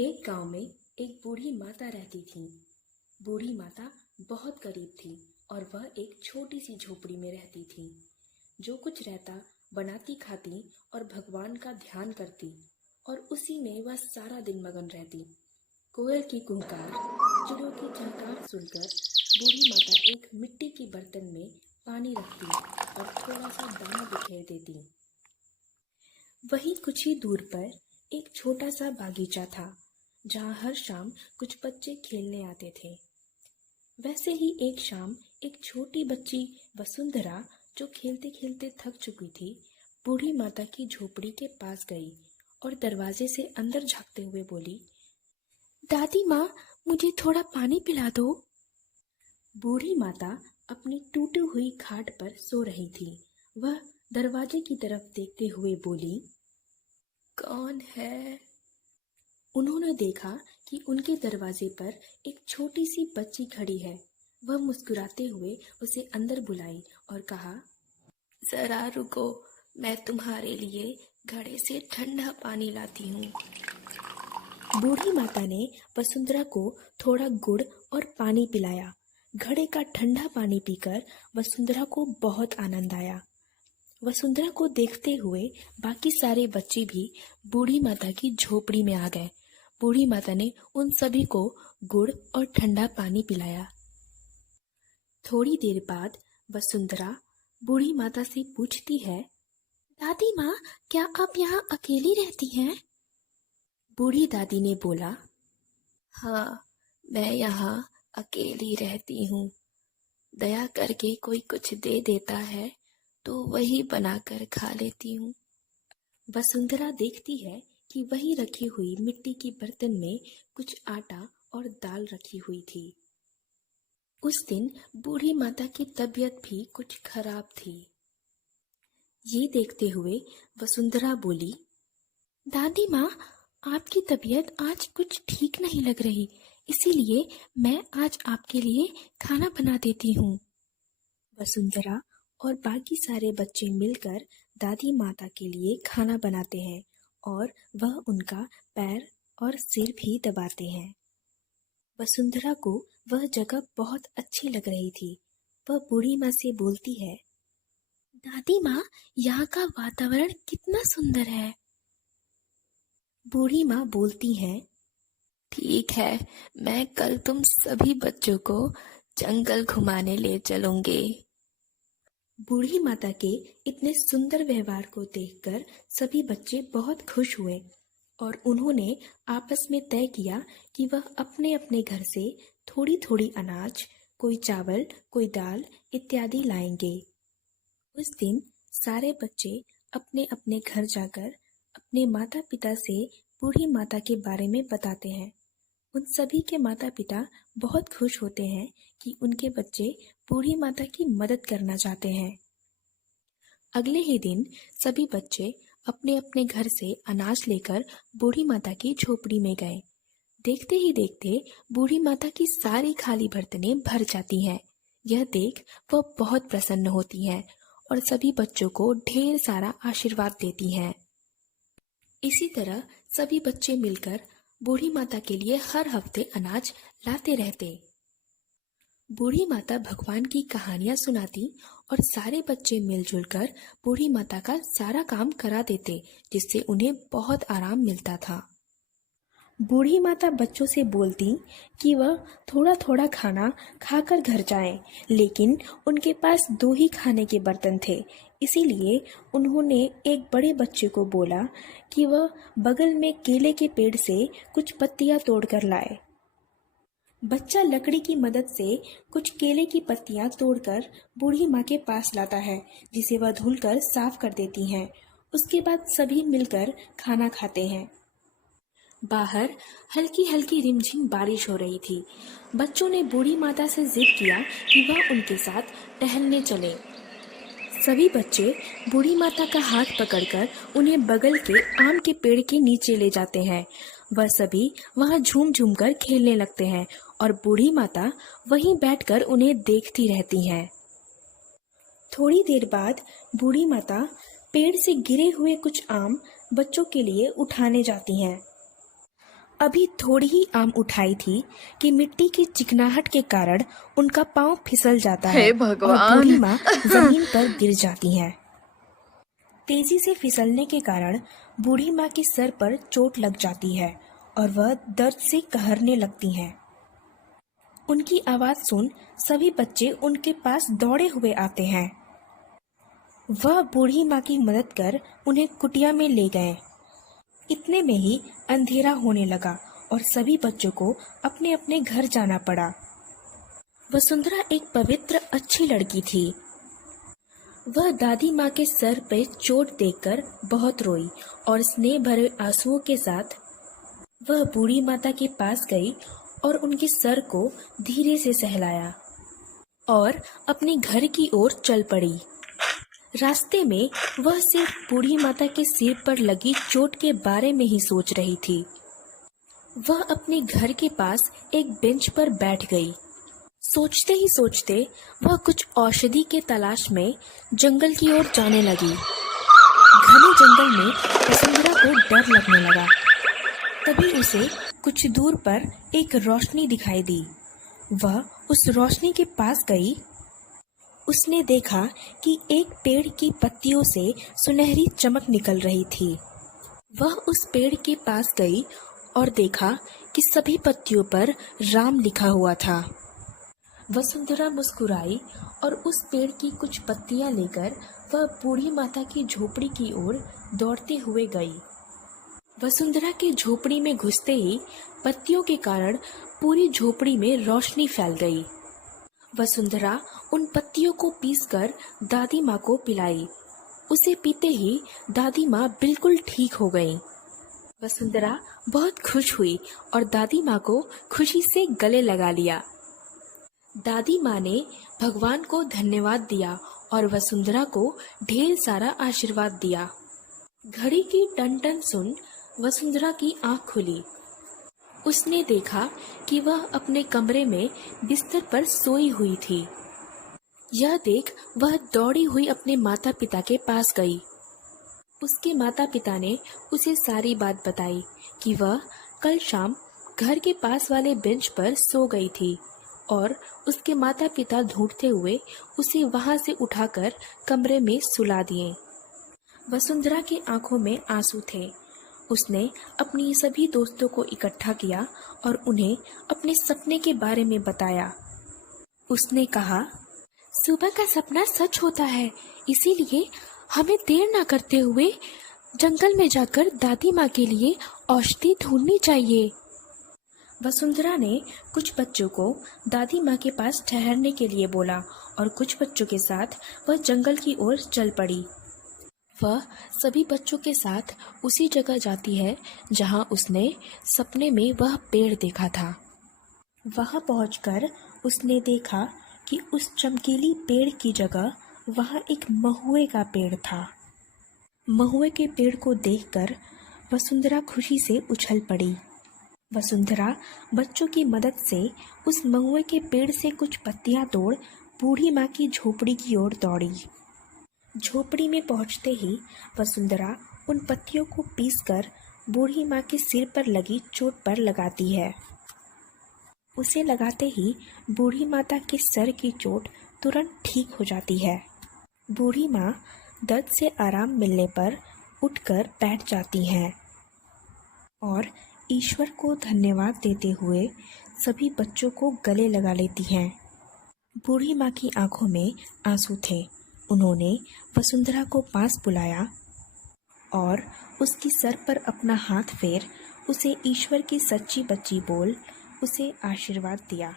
एक गांव में एक बूढ़ी माता रहती थी। बूढ़ी माता बहुत गरीब थी और वह एक छोटी सी झोपड़ी में रहती थी। जो कुछ रहता बनाती खाती और भगवान का ध्यान करती और उसी में वह सारा दिन मगन रहती। कोयल की कुहकार, चिड़ियों की चहकार सुनकर बूढ़ी माता एक मिट्टी के बर्तन में पानी रखती और थोड़ा सा दाना बिखेर देती। वहीं कुछ ही दूर पर एक छोटा सा बागीचा था जहाँ हर शाम कुछ बच्चे खेलने आते थे। वैसे ही एक शाम एक छोटी बच्ची वसुंधरा, जो खेलते खेलते थक चुकी थी, बूढ़ी माता की झोपड़ी के पास गई और दरवाजे से अंदर झांकते हुए बोली, दादी माँ, मुझे थोड़ा पानी पिला दो। बूढ़ी माता अपनी टूटी हुई खाट पर सो रही थी। वह दरवाजे की तरफ देखते हुए बोली, कौन है? उन्होंने देखा कि उनके दरवाजे पर एक छोटी सी बच्ची खड़ी है। वह मुस्कुराते हुए उसे अंदर बुलाई और कहा, जरा रुको, मैं तुम्हारे लिए घड़े से ठंडा पानी लाती हूँ। बूढ़ी माता ने वसुंधरा को थोड़ा गुड़ और पानी पिलाया। घड़े का ठंडा पानी पीकर वसुंधरा को बहुत आनंद आया। वसुंधरा को देखते हुए बाकी सारे बच्चे भी बूढ़ी माता की झोपड़ी में आ गए। बूढ़ी माता ने उन सभी को गुड़ और ठंडा पानी पिलाया। थोड़ी देर बाद वसुंधरा बूढ़ी माता से पूछती है, दादी माँ, क्या आप यहाँ अकेली रहती हैं? बूढ़ी दादी ने बोला, हाँ, मैं यहाँ अकेली रहती हूँ। दया करके कोई कुछ दे देता है तो वही बनाकर खा लेती हूँ। वसुंधरा देखती है कि वही रखी हुई मिट्टी के बर्तन में कुछ आटा और दाल रखी हुई थी। उस दिन बूढ़ी माता की तबीयत भी कुछ खराब थी। ये देखते हुए वसुंधरा बोली, दादी माँ, आपकी तबीयत आज कुछ ठीक नहीं लग रही, इसीलिए मैं आज आपके लिए खाना बना देती हूँ। वसुंधरा और बाकी सारे बच्चे मिलकर दादी माता के लिए खाना बनाते हैं और वह उनका पैर और सिर भी दबाते हैं। वसुंधरा को वह जगह बहुत अच्छी लग रही थी। वह बूढ़ी माँ से बोलती है, दादी माँ, यहाँ का वातावरण कितना सुंदर है। बूढ़ी माँ बोलती है, ठीक है, मैं कल तुम सभी बच्चों को जंगल घुमाने ले चलूंगी। बूढ़ी माता के इतने सुंदर व्यवहार को देखकर सभी बच्चे बहुत खुश हुए और उन्होंने आपस में तय किया कि वह अपने अपने घर से थोड़ी थोड़ी अनाज, कोई चावल, कोई दाल इत्यादि लाएंगे। उस दिन सारे बच्चे अपने अपने घर जाकर अपने माता पिता से बूढ़ी माता के बारे में बताते हैं। उन सभी के माता पिता बहुत खुश होते हैं कि उनके बच्चे बूढ़ी माता की मदद करना चाहते हैं। अगले ही दिन सभी बच्चे अपने अपने घर से अनाज लेकर बूढ़ी माता की झोपड़ी में गए। देखते ही देखते बूढ़ी माता की सारी खाली बर्तनें भर जाती हैं। यह देख वह बहुत प्रसन्न होती हैं और सभी बच्चों को ढेर सारा आशीर्वाद देती हैं। इसी तरह सभी बच्चे मिलकर बूढ़ी माता के लिए हर हफ्ते अनाज लाते रहते। बूढ़ी माता भगवान की कहानियां सुनाती और सारे बच्चे मिलजुल कर बूढ़ी माता का सारा काम करा देते, जिससे उन्हें बहुत आराम मिलता था। बूढ़ी माता बच्चों से बोलती कि वह थोड़ा थोड़ा खाना खाकर घर जाएं, लेकिन उनके पास 2 ही खाने के बर्तन थे। इसीलिए उन्होंने एक बड़े बच्चे को बोला कि वह बगल में केले के पेड़ से कुछ पत्तियां तोड़कर लाए। बच्चा लकड़ी की मदद से कुछ केले की पत्तियां तोड़कर बूढ़ी माँ के पास लाता है, जिसे वह धुलकर साफ कर देती हैं। उसके बाद सभी मिलकर खाना खाते हैं। बाहर हल्की हल्की रिमझिम बारिश हो रही थी। बच्चों ने बूढ़ी माता से जिद किया कि वह उनके साथ टहलने चले। सभी बच्चे बूढ़ी माता का हाथ पकड़कर उन्हें बगल के आम के पेड़ के नीचे ले जाते हैं। वह सभी वहां झूम झूम कर खेलने लगते हैं और बूढ़ी माता वहीं बैठकर उन्हें देखती रहती हैं। थोड़ी देर बाद बूढ़ी माता पेड़ से गिरे हुए कुछ आम बच्चों के लिए उठाने जाती हैं। अभी थोड़ी ही आम उठाई थी कि मिट्टी की चिकनाहट के कारण उनका पांव फिसल जाता है हे और भगवान! बूढ़ी माँ जमीन पर गिर जाती हैं। तेजी से फिसलने के कारण बूढ़ी माँ के सर पर चोट लग जाती है और वह दर्द से कहरने लगती हैं। उनकी आवाज सुन सभी बच्चे उनके पास दौड़े हुए आते हैं। वह बूढ़ी माँ की मदद कर उन्हें कुटिया में ले गए। इतने में ही अंधेरा होने लगा और सभी बच्चों को अपने अपने घर जाना पड़ा। वसुंधरा एक पवित्र अच्छी लड़की थी। वह दादी माँ के सर पे चोट देखकर बहुत रोई और स्नेह भरे आंसुओं के साथ वह बूढ़ी माता के पास गई और उनके सर को धीरे से सहलाया और अपने घर की ओर चल पड़ी। रास्ते में वह सिर्फ बूढ़ी माता के सिर पर लगी चोट के बारे में ही सोच रही थी। वह अपने घर के पास एक बेंच पर बैठ गई। सोचते ही सोचते वह कुछ औषधि के तलाश में जंगल की ओर जाने लगी। घने जंगल में वसुंधरा को डर लगने लगा। तभी उसे कुछ दूर पर एक रोशनी दिखाई दी। वह उस रोशनी के पास गई। उसने देखा कि एक पेड़ की पत्तियों से सुनहरी चमक निकल रही थी। वह उस पेड़ के पास गई और देखा कि सभी पत्तियों पर राम लिखा हुआ था। वसुंधरा मुस्कुराई और उस पेड़ की कुछ पत्तियां लेकर वह बूढ़ी माता की झोपड़ी की ओर दौड़ते हुए गई। वसुंधरा की झोपड़ी में घुसते ही पत्तियों के कारण पूरी झोपड़ी में रोशनी फैल गई। वसुंधरा उन पत्तियों को पीसकर दादी माँ को पिलाई। उसे पीते ही दादी माँ बिल्कुल ठीक हो गईं। वसुंधरा बहुत खुश हुई और दादी माँ को खुशी से गले लगा लिया। दादी माँ ने भगवान को धन्यवाद दिया और वसुंधरा को ढेर सारा आशीर्वाद दिया। घड़ी की टन टन सुन वसुंधरा की आंख खुली। उसने देखा कि वह अपने कमरे में बिस्तर पर सोई हुई थी। यह देख वह दौड़ी हुई अपने माता पिता के पास गई। उसके माता पिता ने उसे सारी बात बताई कि वह कल शाम घर के पास वाले बेंच पर सो गई थी और उसके माता पिता ढूंढते हुए उसे वहां से उठाकर कमरे में सुला दिए। वसुंधरा की आंखों में आंसू थे। उसने अपनी सभी दोस्तों को इकट्ठा किया और उन्हें अपने सपने के बारे में बताया। उसने कहा, सुबह का सपना सच होता है, इसीलिए हमें देर न करते हुए जंगल में जाकर दादी माँ के लिए औषधि ढूंढनी चाहिए। वसुंधरा ने कुछ बच्चों को दादी माँ के पास ठहरने के लिए बोला और कुछ बच्चों के साथ वह जंगल की ओर चल पड़ी। वह सभी बच्चों के साथ उसी जगह जाती है जहाँ उसने सपने में वह पेड़ देखा था। वहाँ पहुंचकर उसने देखा कि उस चमकीली पेड़ की जगह वहाँ एक महुए का पेड़ था। महुए के पेड़ को देखकर वसुंधरा खुशी से उछल पड़ी। वसुंधरा बच्चों की मदद से उस महुए के पेड़ से कुछ पत्तियां तोड़ बूढ़ी माँ की झोपड़ी की ओर दौड़ी। झोपड़ी में पहुंचते ही वसुंधरा उन पत्तियों को पीसकर बूढ़ी माँ के सिर पर लगी चोट पर लगाती है। उसे लगाते ही बूढ़ी माता के सर की चोट तुरंत ठीक हो जाती है। बूढ़ी माँ दर्द से आराम मिलने पर उठकर बैठ जाती हैं और ईश्वर को धन्यवाद देते हुए सभी बच्चों को गले लगा लेती हैं। बूढ़ी माँ की आंखों में आंसू थे। उन्होंने वसुंधरा को पास बुलाया और उसकी सर पर अपना हाथ फेर उसे ईश्वर की सच्ची बच्ची बोल उसे आशीर्वाद दिया।